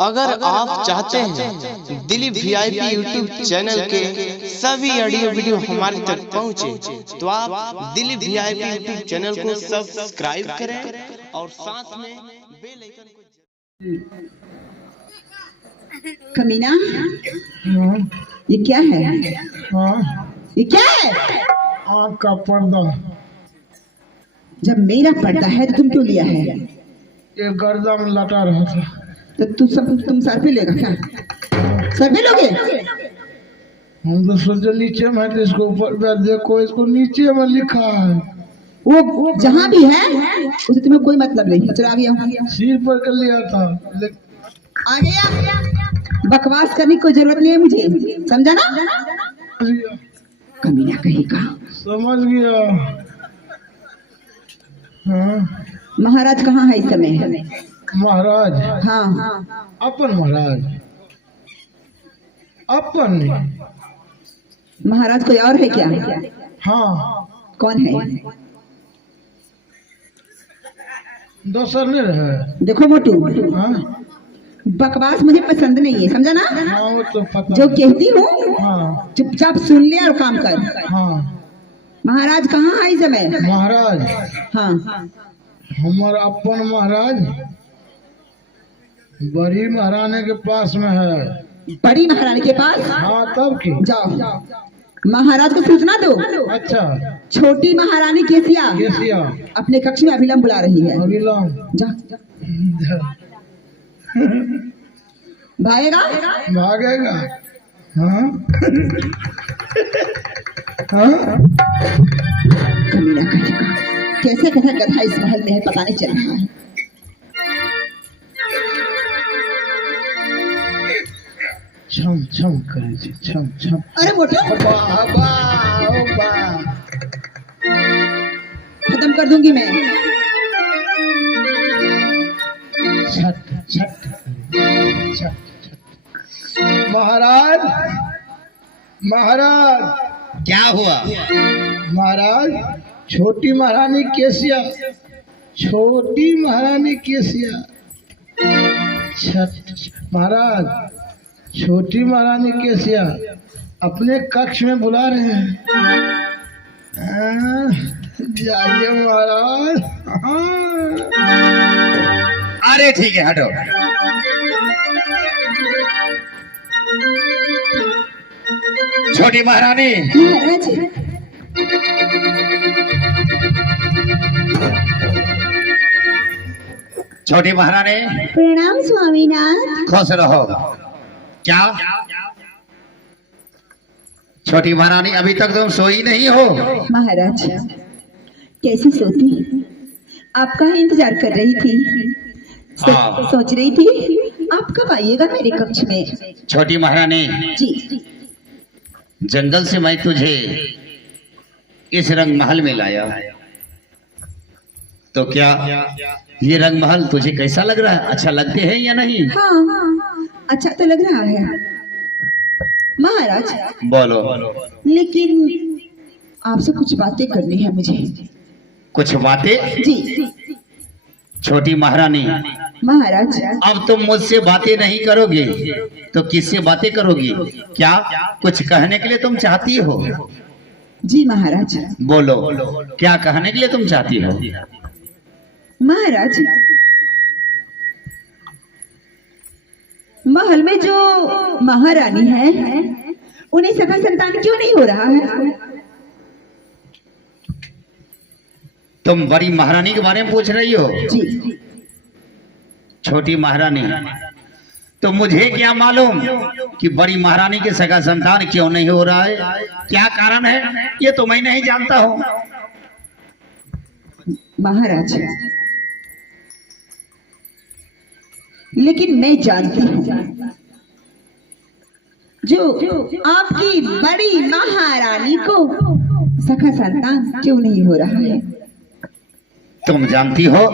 अगर आप चाहते हैं दिलीप वीआईपी यूट्यूब चैनल के सभी ऑडियो वीडियो हमारे तक पहुंचे, तो आप दिलीप वीआईपी यूट्यूब चैनल को सब्सक्राइब करें और साथ में बेल आइकन को। कमीना, ये क्या है? ये क्या है? आँख का पर्दा। जब मेरा पर्दा है तो तुम क्यों लिया है? ये गर्दा में लटा रहा था। तो तुम सर पे लेगा क्या? सर पे लोगे? हम तो सोचे नीचे में तो इसको ऊपर पे देखो, इसको नीचे में लिखा है। वो जहाँ भी है उसे तुम्हें कोई मतलब नहीं। चलो आ गया, सिर पर कर लिया था आ गया। बकवास करने की कोई जरूरत नहीं है मुझे, समझा ना? कमीना कहेगा। समझ गया। हाँ। महाराज कहाँ है इस समय? महाराज? हाँ। अपन महाराज? अपन महाराज कोई और है क्या? हाँ। कौन है? दोसर नहीं रहे। देखो मोटू, हाँ? बकवास मुझे पसंद नहीं है, समझा ना? हाँ, वो तो पता। जो कहती हूँ हाँ। चुपचाप सुन ले और काम कर। हाँ। महाराज कहाँ है इस समय? महाराज? हाँ। हमारा अपन महाराज बड़ी महारानी के पास में है। बड़ी महारानी के पास? हाँ, तब की जाओ महाराज को सूचना दो। अच्छा। छोटी महारानी केसिया केसिया अपने कक्ष में अभिलंब बुला रही है। अभिलंब? जा। भागेगा? भागेगा। हाँ। हाँ? कमीना कहेगा। कैसे कैसे गधा इस महल में है पता नहीं चल रहा है। छम छम करे छे, छम छम। अरे मोटू, खत्म कर दूंगी मैं। छट छट छट छट। महाराज, महाराज। क्या हुआ? महाराज, छोटी महारानी केसिया, छोटी महारानी केसिया। छठ। महाराज, छोटी महारानी केसिया अपने कक्ष में बुला रहे हैं। जाइए महाराज। अरे ठीक है, हटो। छोटी महारानी, महाराज, छोटी महारानी, प्रणाम स्वामीनाथ। खुश रहो। क्या छोटी महारानी, अभी तक तुम सोई नहीं हो? महाराज, कैसे सोती? आपका ही इंतजार कर रही थी। हाँ। सोच रही थी आप कब आइएगा मेरे कक्ष में। छोटी महारानी जी। जंगल से मैं तुझे इस रंग महल में लाया, तो क्या ये रंग महल तुझे कैसा लग रहा है? अच्छा लगते हैं या नहीं? हाँ, अच्छा तो लग रहा है महाराज। बोलो। लेकिन आपसे कुछ बातें करनी है मुझे। कुछ बातें? जी। छोटी महारानी, महाराज, अब तुम मुझसे बातें नहीं करोगी तो किससे बातें करोगी? क्या कुछ कहने के लिए तुम चाहती हो? जी महाराज। बोलो, क्या कहने के लिए तुम चाहती हो? महाराज, महल में जो महारानी है उन्हें सगा संतान क्यों नहीं हो रहा है? तुम बड़ी महारानी के बारे में पूछ रही हो? जी। छोटी महारानी, तो मुझे क्या मालूम कि बड़ी महारानी के सगा संतान क्यों नहीं हो रहा है? क्या कारण है ये तो मैं नहीं जानता हूँ। महाराज, लेकिन मैं जानती हूँ जो आपकी बड़ी महारानी को सखा संतान क्यों नहीं हो रहा है। तुम जानती हो?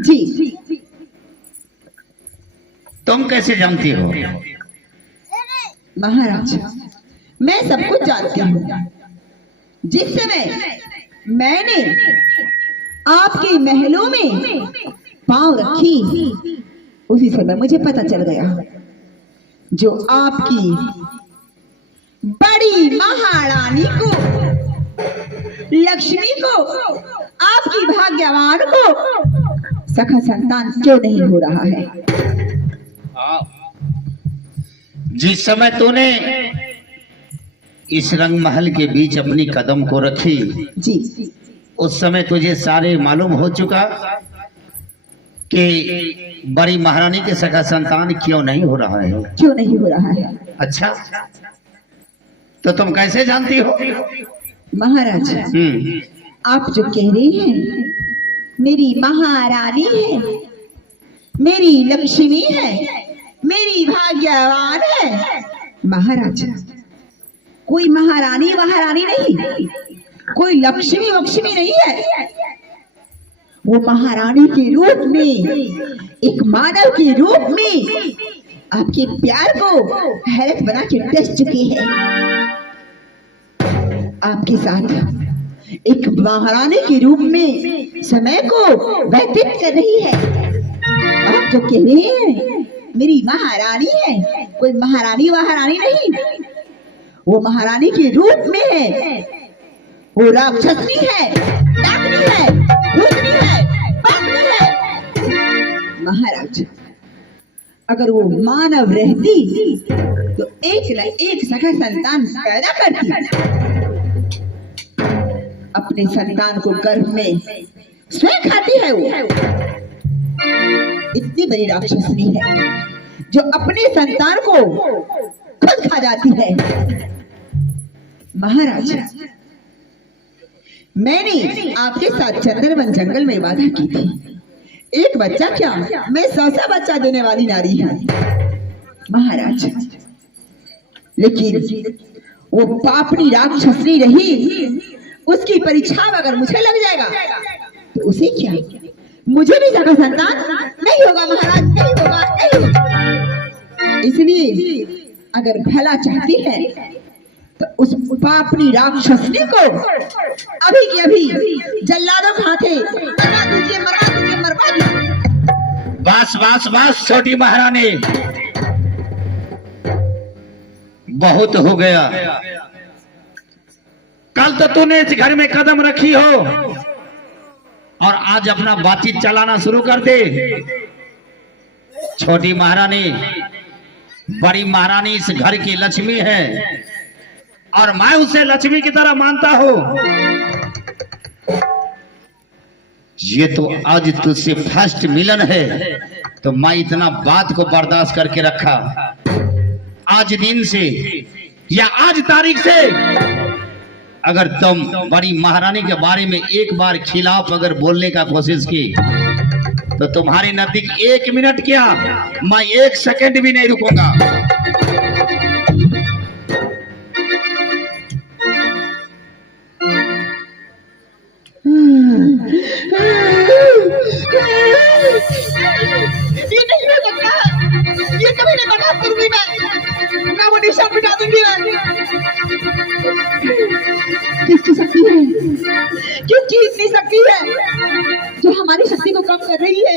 जी। तुम कैसे जानती हो? महाराज, मैं सब कुछ जानती हूँ। जिस समय मैंने आपके महलों में पांव रखी उसी समय मुझे पता चल गया जो आपकी बड़ी महारानी को, लक्ष्मी को, आपकी भाग्यवान को सखा संतान क्यों नहीं हो रहा है। जिस समय तूने इस रंग महल के बीच अपनी कदम को रखी जी, उस समय तुझे सारे मालूम हो चुका कि बड़ी महारानी के सखा संतान क्यों नहीं हो रहा है। क्यों नहीं हो रहा है। अच्छा, तो तुम कैसे जानती हो? महाराज, आप जो कह रहे हैं मेरी महारानी है, मेरी लक्ष्मी है, मेरी भाग्यवान है। महाराज, कोई महारानी महारानी नहीं, कोई लक्ष्मी वक्ष्मी नहीं है। वो महारानी के रूप में, एक मानव के रूप में आपके प्यार को हैरत बना के डस चुके हैं। आपके साथ एक महारानी के रूप में समय को व्यतीत कर रही है। आप जो कह रहे हैं मेरी महारानी है, कोई महारानी महारानी नहीं, वो महारानी के रूप में है। वो राक्षसनी है, डाकनी है, भूतनी है, पापनी है। महाराज, अगर वो मानव रहती तो एक न एक सखा संतान पैदा करती। अपने संतान को गर्भ में स्वयं खाती है। वो इतनी बड़ी राक्षसनी है जो अपने संतान को खुद खा जाती है। महाराज, मैंने आपके साथ चंद्रवन जंगल में वादा की थी, एक बच्चा क्या, मैं 100 बच्चा देने वाली नारी हूं। महाराज, लेकिन वो पापनी राक्षसनी रही, उसकी परीक्षा अगर मुझे लग जाएगा तो उसे क्या, मुझे भी सगा संतान नहीं होगा। महाराज, नहीं होगा, नहीं होगा। इसलिए अगर भला चाहती है तो उस पापनी राक्षसनी को अभी की अभी जल्लादों के हाथे मरवा दीजिए, मरवा दीजिए, मरवा दीजिए। बस बस बस छोटी महारानी, बहुत हो गया। कल तो तूने इस घर में कदम रखी हो और आज अपना बातचीत चलाना शुरू कर दे। छोटी महारानी, बड़ी महारानी इस घर की लक्ष्मी है और मैं उसे लक्ष्मी की तरह मानता हूं। ये तो आज तुझसे फर्स्ट मिलन है तो मैं इतना बात को बर्दाश्त करके रखा। आज दिन से या आज तारीख से अगर तुम बड़ी महारानी के बारे में एक बार खिलाफ अगर बोलने का कोशिश की तो तुम्हारे नजदीक 1 मिनट क्या, मैं 1 सेकंड भी नहीं रुकूंगा। ये नहीं हो सकता, ये कभी नहीं बर्दाश्त करूंगी मैं वो निशान मिटा दूंगी मैं। किसकी शक्ति है, किसकी इतनी शक्ति है जो हमारी शक्ति को कम कर रही है।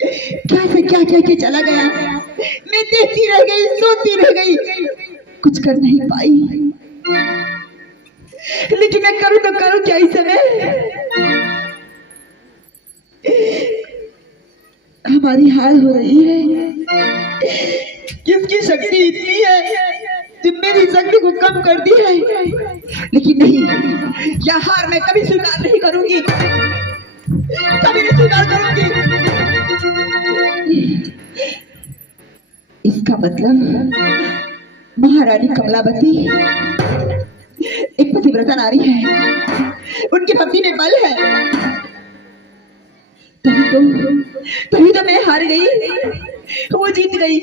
क्या से क्या कह के चला गया, मैं देखती रह गई, सुनती रह गई, कुछ कर नहीं पाई। लेकिन मैं करूं तो करूं क्या इस समय। हमारी हाल हो रही है, किसकी शक्ति इतनी है जो मेरी शक्ति को कम कर दी है। लेकिन नहीं, यह हार मैं कभी स्वीकार नहीं करूंगी, कभी नहीं स्वीकार करूंगी। इसका मतलब महारानी कमलावती एक पतिव्रता नारी है, उनकी भक्ति में बल है। तभी तो मैं हार गई, वो जीत गई।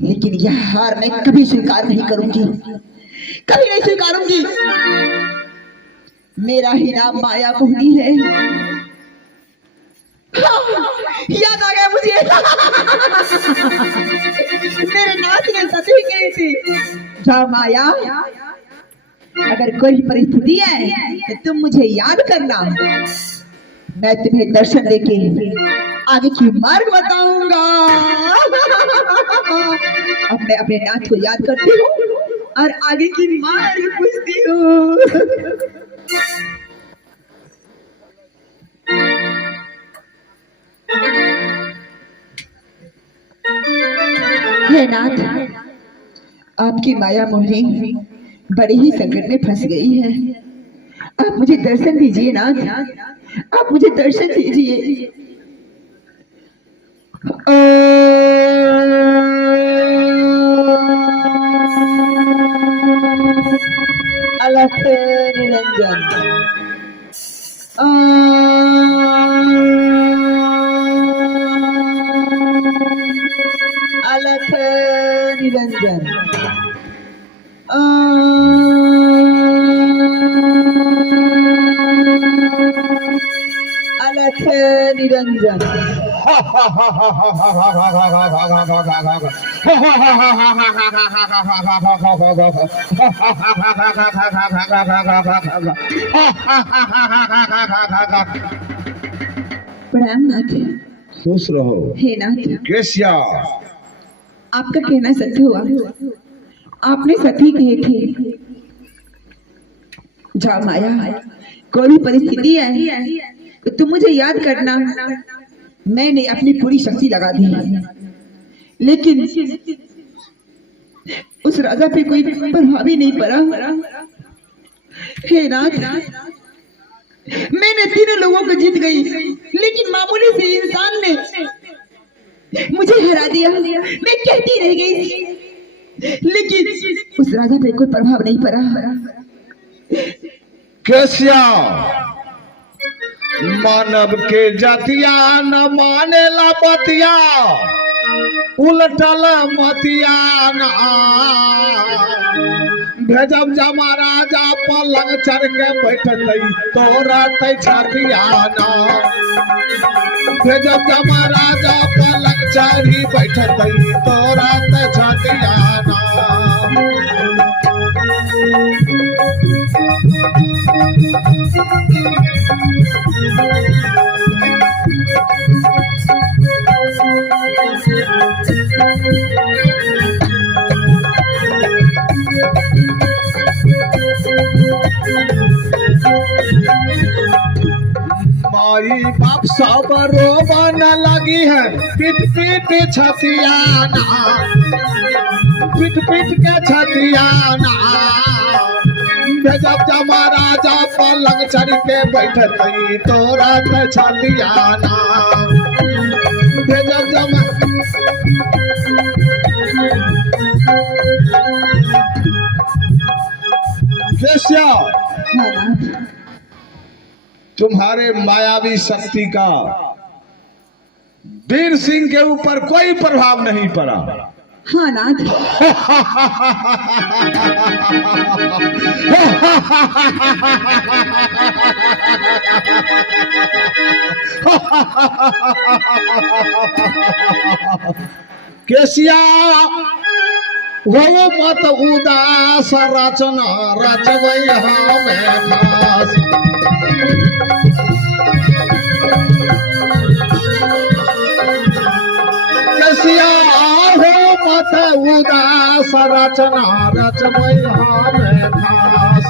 लेकिन यह हार मैं कभी स्वीकार नहीं करूंगी, कभी नहीं स्वीकारूंगी। मेरा ही नाम माया मोहिनी है। याद आ गया मुझे। मेरे नाथ ने सती गई थी, जा माया अगर कोई परिस्थिति है तो तुम मुझे याद करना, मैं तुम्हें दर्शन देके आगे की मार्ग बताऊंगा। अब मैं अपने नाथ को याद करती हूँ और आगे की मार्ग पूछती हूँ। हे नाथ, आपकी माया मोहिनी बड़े ही संकट में फंस गई है। आप मुझे दर्शन दीजिए नाथ, आप मुझे दर्शन दीजिए। अलख निरंजन, अलख निरंजन, अलख निरंजन। प्रणाम नाथ। खुश रहो। हे नाथ, केसिया, आपका कहना सत्य हुआ। आपने सत्य कहे थे। जा माया, कोई भी परिस्थिति है तो तुम मुझे याद करना। मैंने अपनी पूरी शक्ति लगा दी, लेकिन उस राजा पे कोई प्रभाव ही नहीं पड़ा। हे नाथ, मैंने तीनों लोगों को जीत गई, लेकिन मामूली से इंसान ने मुझे हरा दिया। मैं कहती रह गई, लेकिन उस राजा पे कोई प्रभाव नहीं पड़ा। केसिया, मानव के जातिया न मानेला बतिया, उलटल मतिया ना। भेजब जमा राजा पलंग चढ़ के बैठतई तोरा तै छतिया ना। भेजब जमा राजा पलंग चढ़ी बैठतई तोरा तै छतिया ना। माई बाप सब रोवन लगी है, पीट पीट छतियाना, पीट पीट के छतियाना। भेजब जमा राजा पलंग चढ़ के बैठतई तोरा त छतियाना। भेजब जमा केसिया, तुम्हारे मायावी शक्ति का वीर सिंह के ऊपर कोई प्रभाव नहीं पड़ा। हाँ नाथ। केसिया, वो मत उदास रचना रचबै हमें खास। केसिया, हो मत उदास रचना रचबै हमें खास।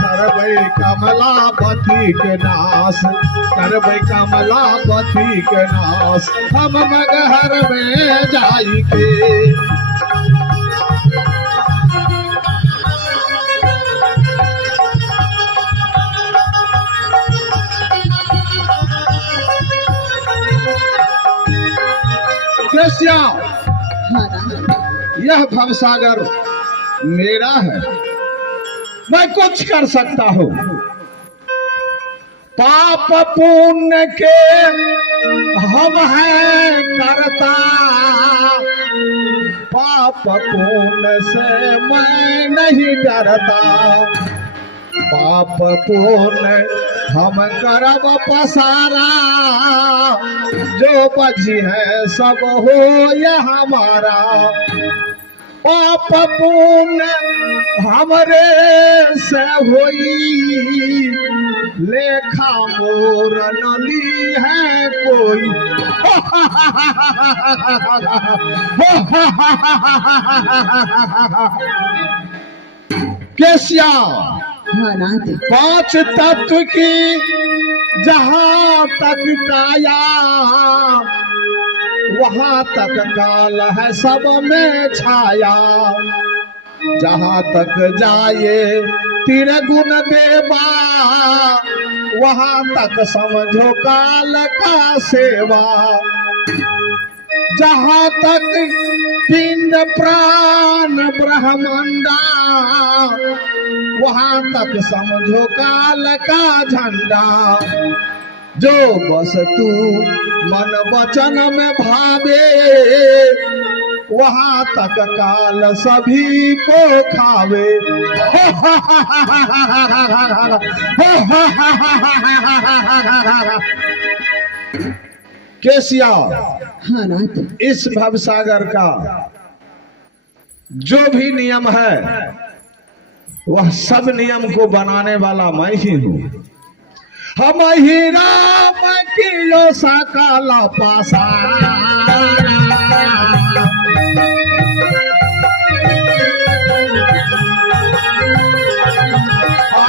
करबै कमलापति के नाश, करबै कमलापति के नाश। हम मगहर में जाई के केसिया, यह भवसागर मेरा है, मैं कुछ कर सकता हूँ। पाप पुण्य के हम हैं करता, पाप पुण्य से मैं नहीं डरता। पाप पुण्य हम करब पसारा, जो बची है सब हो या हमारा। पाप पुण्य हमरे से होई, लेखा मोर नली है कोई। केसिया हाँ नाथ। 5 तत्व की जहाँ तक काया, वहाँ तक काल है सब में छाया। जहाँ तक जाए त्रिगुण देवा, वहाँ तक समझो काल का सेवा। जहाँ तक पिंड प्राण ब्रह्मांडा, वहाँ तक समझो काल का झंडा। जो वस्तु मन वचन में भावे, वहाँ तक काल सभी को खावे। केसिया हाँ नाथ। इस भवसागर का जो भी नियम है, वह सब नियम को बनाने वाला मैं ही हूँ। हम ही राम की यो सकल पासा,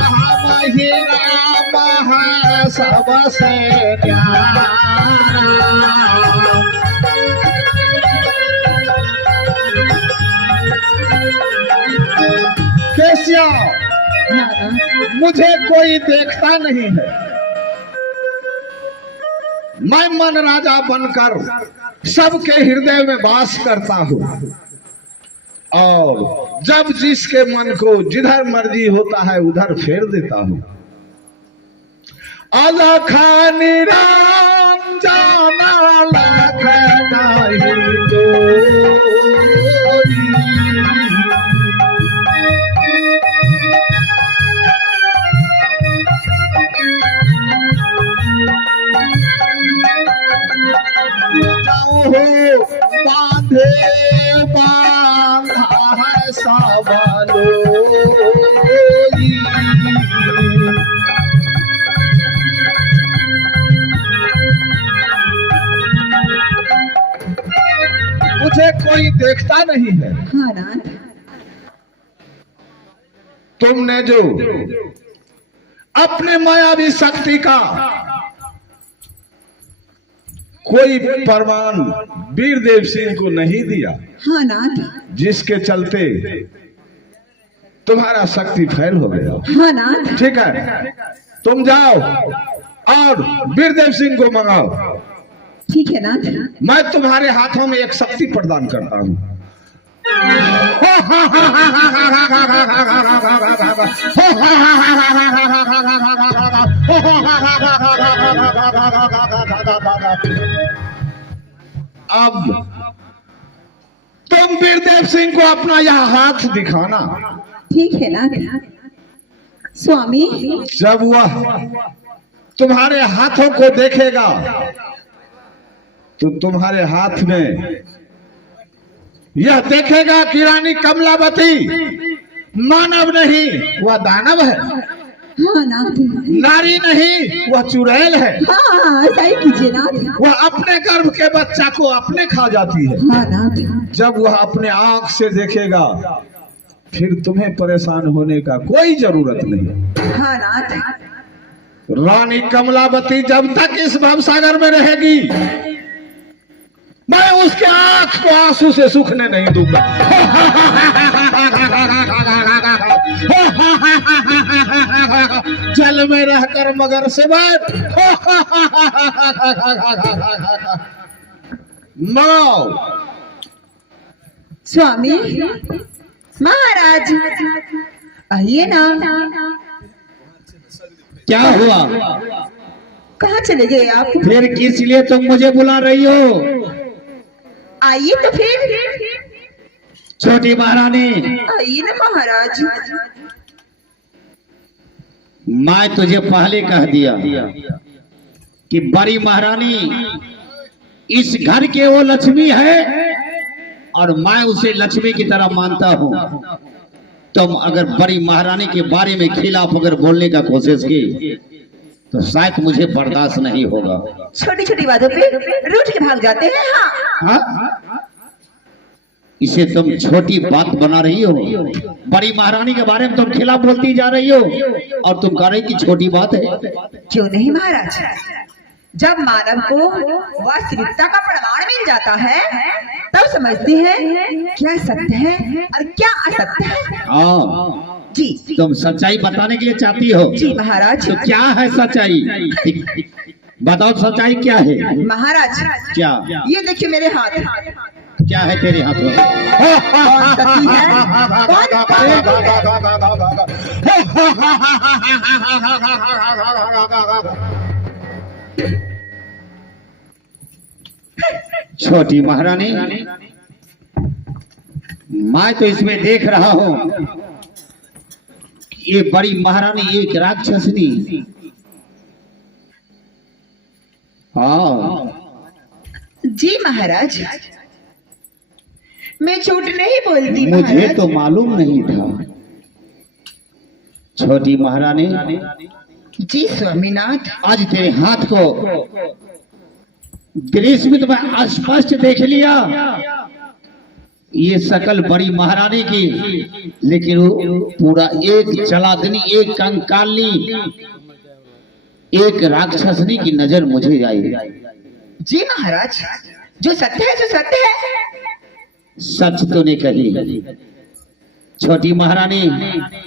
हम ही राम है सबसे प्यारा। केसिया मुझे कोई देखता नहीं है, मैं मन राजा बनकर सबके हृदय में वास करता हूँ, और जब जिसके मन को जिधर मर्जी होता है उधर फेर देता हूँ। अलख निराम जाना लख नहीं कोई। बांधे बांधा है सब लोई, मुझे कोई देखता नहीं है। हाँ नाथ। तुमने जो अपने मायावी शक्ति का कोई प्रमाण वीरदेव सिंह को नहीं दिया, हाँ नाथ। जिसके चलते तुम्हारा शक्ति फैल हो गया। हाँ नाथ। ठीक है, तुम जाओ और वीरदेव सिंह को मंगाओ। ठीक है नाथ। मैं तुम्हारे हाथों में एक शक्ति प्रदान करता हूँ। अब तुम वीरदेव सिंह को अपना यह हाथ दिखाना। ठीक है नाथ। स्वामी जब वह तुम्हारे हाथों को देखेगा तो तुम्हारे हाथ में यह देखेगा कि रानी कमलावती मानव नहीं, वह दानव है। हाँ नाथ। नारी नहीं, वह चुड़ैल है। हाँ सही कीजिए नाथ। वह अपने गर्भ के बच्चा को अपने खा जाती है। हाँ नाथ। जब वह अपने आंख से देखेगा फिर तुम्हें परेशान होने का कोई जरूरत नहीं। हाँ नाथ। रानी कमलावती जब तक इस भवसागर में रहेगी, मैं उसके आंख को आंसू से सूखने नहीं दूंगा। जल में रहकर मगर से बात माओ। स्वामी महाराज आइए ना। क्या हुआ? कहाँ चले गए आप? फिर किस लिए तुम मुझे बुला रही हो? आइए तो फिर। छोटी महारानी, आइए ना महाराज। मैं तुझे पहले कह दिया कि बड़ी महारानी इस घर के वो लक्ष्मी है और मैं उसे लक्ष्मी की तरह मानता हूं। तुम अगर बड़ी महारानी के बारे में खिलाफ अगर बोलने का कोशिश की तो शायद मुझे बर्दाश्त नहीं होगा। छोटी छोटी बातों पे रूठ के भाग जाते हैं। हाँ हाँ? इसे तुम छोटी बात बना रही हो। बड़ी महारानी के बारे में तुम खिलाफ बोलती जा रही हो और तुम कह रही कि छोटी बात है। क्यों नहीं महाराज, जब मानव को वास्तविकता का प्रमाण मिल जाता है तब समझते हैं क्या सत्य है और क्या असत्य है। हाँ जी तुम सच्चाई बताने के लिए चाहती हो। जी महाराज। तो क्या है सच्चाई? बताओ सच्चाई क्या है? महाराज क्या? ये देखिए मेरे हाथ, क्या है तेरे हाथ में? कौन सती है कौन छोटी महारानी, मैं तो इसमें देख रहा हूं ये बड़ी महारानी एक राक्षसनी। हाँ जी महाराज, मैं झूठ नहीं बोलती मुझे महाराज। तो मालूम नहीं था। छोटी महारानी, जी स्वामीनाथ। आज तेरे हाथ को दृश्य में तो मैं स्पष्ट देख लिया, ये शकल बड़ी महारानी की, लेकिन वो पूरा एक चलादनी, एक कंकाली, एक राक्षसनी की नजर मुझे आई। जी महाराज, जो सत्य है जो सत्य है। सच तो नहीं कही छोटी महारानी।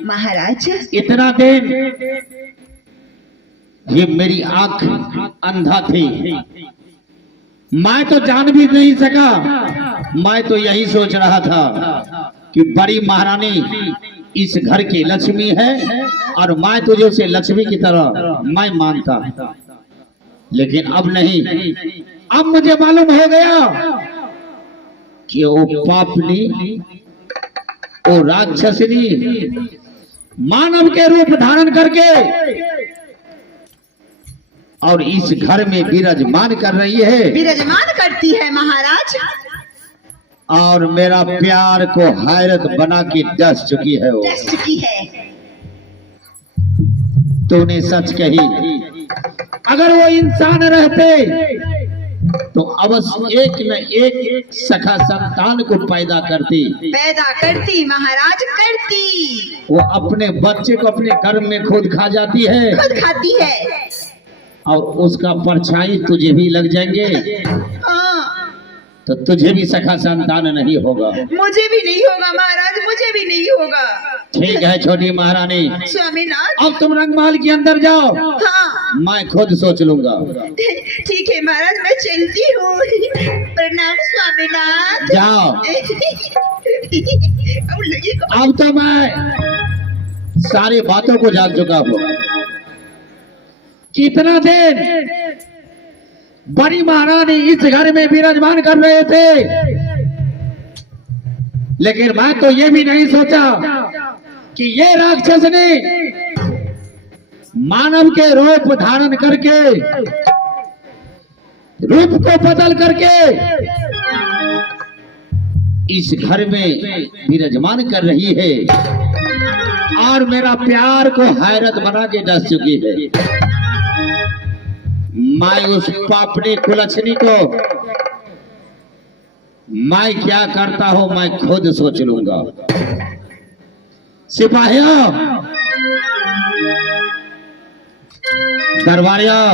महाराज इतना दिन ये मेरी आंख अंधा थी, मैं तो जान भी नहीं सका। मैं तो यही सोच रहा था कि बड़ी महारानी इस घर की लक्ष्मी है और मैं तुझे उसे लक्ष्मी की तरह मैं मानता, लेकिन अब नहीं। अब मुझे मालूम हो गया कि वो पापनी, वो राक्षसनी मानव के रूप धारण करके और इस घर में विराजमान कर रही है। विराजमान करती है महाराज। और मेरा प्यार को हैरत बना के डस चुकी है। वो डस चुकी है। तूने सच कही। अगर वो इंसान रहते तो अवश्य एक न एक सखा संतान को पैदा करती। पैदा करती महाराज, करती। वो अपने बच्चे को अपने गर्भ में खुद खा जाती है खुद खाती है और उसका परछाई तुझे भी लग जाएंगे हाँ। तो तुझे भी सखा संतान नहीं होगा। मुझे भी नहीं होगा महाराज, मुझे भी नहीं होगा। ठीक है छोटी महारानी, स्वामीनाथ। अब तुम रंगमहल के अंदर जाओ, हाँ मैं खुद सोच लूंगा। ठीक है महाराज, मैं चलती हूँ। प्रणाम स्वामीनाथ। जाओ। अब तो मैं सारी बातों को जान चुका हूँ। कितना दिन बड़ी महारानी इस घर में विराजमान कर रहे थे, लेकिन मैं तो ये भी नहीं सोचा कि ये राक्षसनी मानव के रूप धारण करके, रूप को बदल करके इस घर में विराजमान कर रही है और मेरा प्यार को हैरत बना के डस चुकी है। मैं उस पापनी कुलछनी को मैं क्या करता हूं मैं खुद सोच लूंगा। सिपाहियों, दरबारियों,